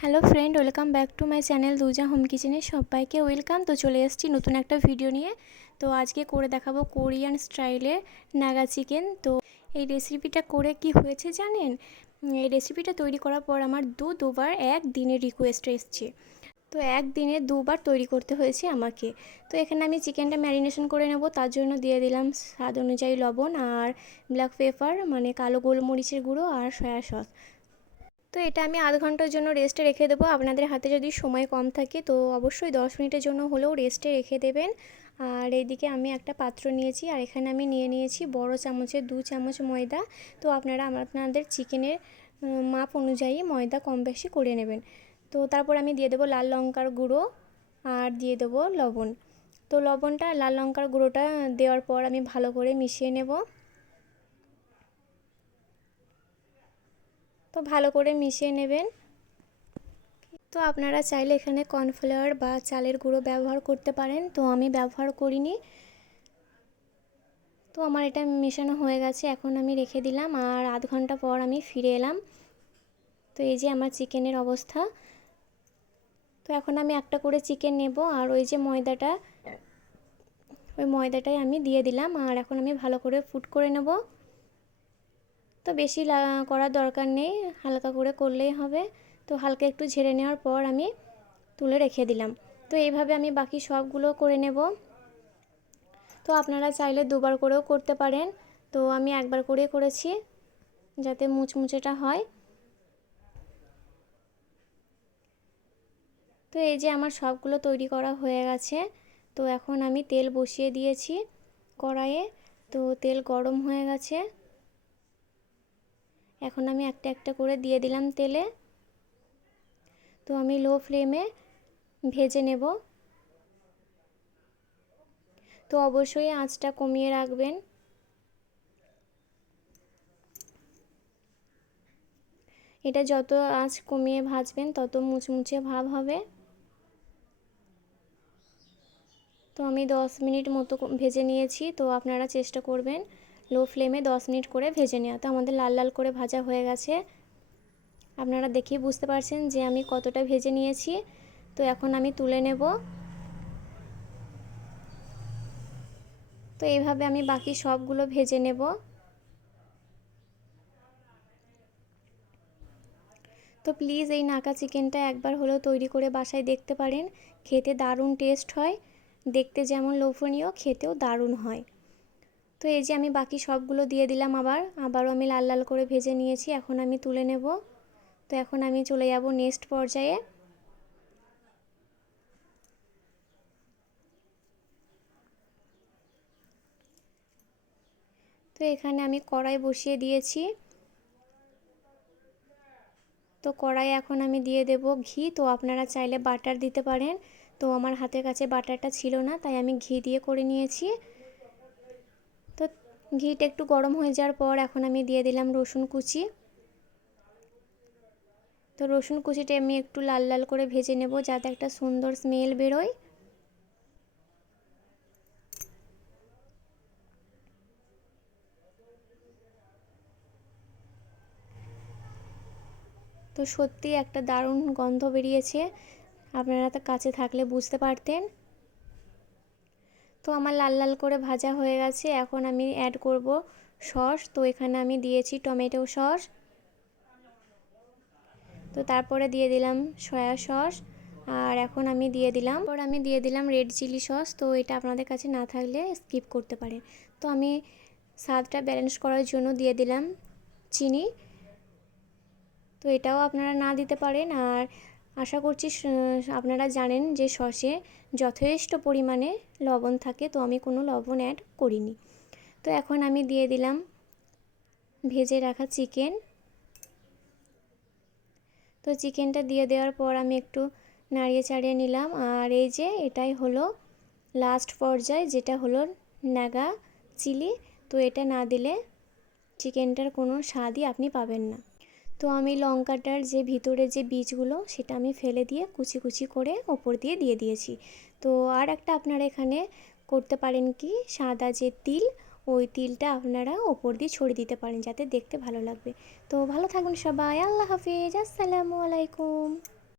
Hello friend, welcome back to my channel Duja home কিচেনে। সবাইকে welcome. তো চলে এসেছি নতুন একটা ভিডিও নিয়ে। তো আজকে করে দেখাবো কোরিয়ান স্টাইলে নাগা চিকেন। তো এই রেসিপিটা করে কি হয়েছে জানেন? এই রেসিপিটা তৈরি করার পর আমার দু দুবার এক দিনের রিকোয়েস্ট এসছে। তো একদিনে দুবার তৈরি করতে হয়েছে আমাকে। তো এখানে আমি চিকেনটা ম্যারিনেশন করে নেব। তার জন্য দিয়ে দিলাম স্বাদ অনুযায়ী লবণ আর ব্ল্যাক পেপার মানে কালো গোলমরিচের গুঁড়ো আর সয়া সস তো এটা আমি আধ ঘণ্টার জন্য রেস্টে রেখে দেবো। আপনাদের হাতে যদি সময় কম থাকে, তো অবশ্যই দশ মিনিটের জন্য হলেও রেস্টে রেখে দেবেন। আর এইদিকে আমি একটা পাত্র নিয়েছি, আর এখানে আমি নিয়ে নিয়েছি বড় চামচের দু চামচ ময়দা। তো আপনারা আপনাদের চিকেনের মাপ অনুযায়ী ময়দা কম বেশি করে নেবেন। তো তারপর আমি দিয়ে দেবো লাল লঙ্কার গুঁড়ো, আর দিয়ে দেবো লবণ। তো লবণটা লাল লঙ্কার গুঁড়োটা দেওয়ার পর আমি ভালো করে মিশিয়ে নেব। তো ভালো করে মিশিয়ে নেবেন। তো আপনারা চাইলে এখানে কর্নফ্লাওয়ার বা চালের গুঁড়ো ব্যবহার করতে পারেন। তো আমি ব্যবহার করিনি। তো আমার এটা মেশানো হয়ে গেছে, এখন আমি রেখে দিলাম আর আধ ঘণ্টা পর আমি ফিরে এলাম। তো এই যে আমার চিকেনের অবস্থা। তো এখন আমি একটা করে চিকেন নেব আর ওই যে ময়দাটা, ওই ময়দাটাই আমি দিয়ে দিলাম আর এখন আমি ভালো করে ফুট করে নেব। তো বেশি করার দরকার নেই, হালকা করে করলেই হবে। তো হালকা একটু ঝেড়ে নেওয়ার পর আমি তুলে রেখে দিলাম। তো এইভাবে আমি বাকি সবগুলো করে নেব। তো আপনারা চাইলে দুবার করেও করতে পারেন। তো আমি একবার করে করেছি, যাতে মুচমুচেটা হয়। তো এই যে আমার সবগুলো তৈরি করা হয়ে গেছে। তো এখন আমি তেল বসিয়ে দিয়েছি কড়াইয়ে। তো তেল গরম হয়ে গেছে। এখন আমি একটা একটা করে দিয়ে দিলাম তেলে। তো আমি লো ফ্লেমে ভেজে নেব। তো অবশ্যই আঁচটা কমিয়ে রাখবেন। এটা যত আঁচ কমিয়ে ভাজবেন, তত মুচমুচে ভাব হবে। তো আমি দশ মিনিট মতো ভেজে নিয়েছি। তো আপনারা চেষ্টা করবেন লো ফ্লেমে দশ মিনিট করে ভেজে নেওয়া। তো আমাদের লাল লাল করে ভাজা হয়ে গেছে। আপনারা দেখেই বুঝতে পারছেন যে আমি কতটা ভেজে নিয়েছি। তো এখন আমি তুলে নেব। তো এইভাবে আমি বাকি সবগুলো ভেজে নেব। তো প্লিজ এই নাকা চিকেনটা একবার হলেও তৈরি করে বাসায় দেখতে পারেন। খেতে দারুণ টেস্ট হয়। দেখতে যেমন লোভনীয়, খেতেও দারুণ হয়। তো এই যে আমি বাকি সবগুলো দিয়ে দিলাম আবার, আবারও আমি লাল লাল করে ভেজে নিয়েছি, এখন আমি তুলে নেব। তো এখন আমি চলে যাব নেক্সট পর্যায়ে। তো এখানে আমি কড়াই বসিয়ে দিয়েছি। তো কড়াই এখন আমি দিয়ে দেব ঘি। তো আপনারা চাইলে বাটার দিতে পারেন। তো আমার হাতের কাছে বাটারটা ছিল না, তাই আমি ঘি দিয়ে করে নিয়েছি। ঘিটা একটু গরম হয়ে যাওয়ার পর এখন আমি দিয়ে দিলাম রসুন কুচি। তো রসুন কুচিটা আমি একটু লাল লাল করে ভেজে নেব যাতে একটা সুন্দর স্মেল বেরোয়। তো সত্যি একটা দারুণ গন্ধ বেরিয়েছে। আপনারা তো কাছে থাকলে বুঝতে পারতেন। তো আমার লাল লাল করে ভাজা হয়ে গেছে। এখন আমি অ্যাড করব সস। তো এখানে আমি দিয়েছি টমেটো সস। তো তারপরে দিয়ে দিলাম সয়া সস। আর এখন আমি দিয়ে দিলাম পর আমি দিয়ে দিলাম রেড চিলি সস তো এটা আপনাদের কাছে না থাকলে স্কিপ করতে পারেন। তো আমি স্বাদটা ব্যালেন্স করার জন্য দিয়ে দিলাম চিনি। তো এটাও আপনারা না দিতে পারেন। আর আশা করছি আপনারা জানেন যে সসে যথেষ্ট পরিমাণে লবণ থাকে, তো আমি কোনো লবণ অ্যাড করিনি। তো এখন আমি দিয়ে দিলাম ভেজে রাখা চিকেন। তো চিকেনটা দিয়ে দেওয়ার পর আমি একটু নাড়িয়ে চাড়িয়ে নিলাম, আর এই যে এটাই হলো লাস্ট পর্যায়ে, যেটা হলো নাগা চিলি। তো এটা না দিলে চিকেনটার কোনো স্বাদই আপনি পাবেন না। তো আমি লঙ্কাটার যে ভিতরে যে বীজগুলো, সেটা আমি ফেলে দিয়ে কুচি কুচি করে ওপর দিয়ে দিয়ে দিয়েছি। তো আর একটা আপনারা এখানে করতে পারেন কি, সাদা যে তিল, ওই তিলটা আপনারা ওপর দিয়ে ছড়িয়ে দিতে পারেন, যাতে দেখতে ভালো লাগবে। তো ভালো থাকুন সবাই, আল্লাহ হাফিজ, আসসালামু আলাইকুম।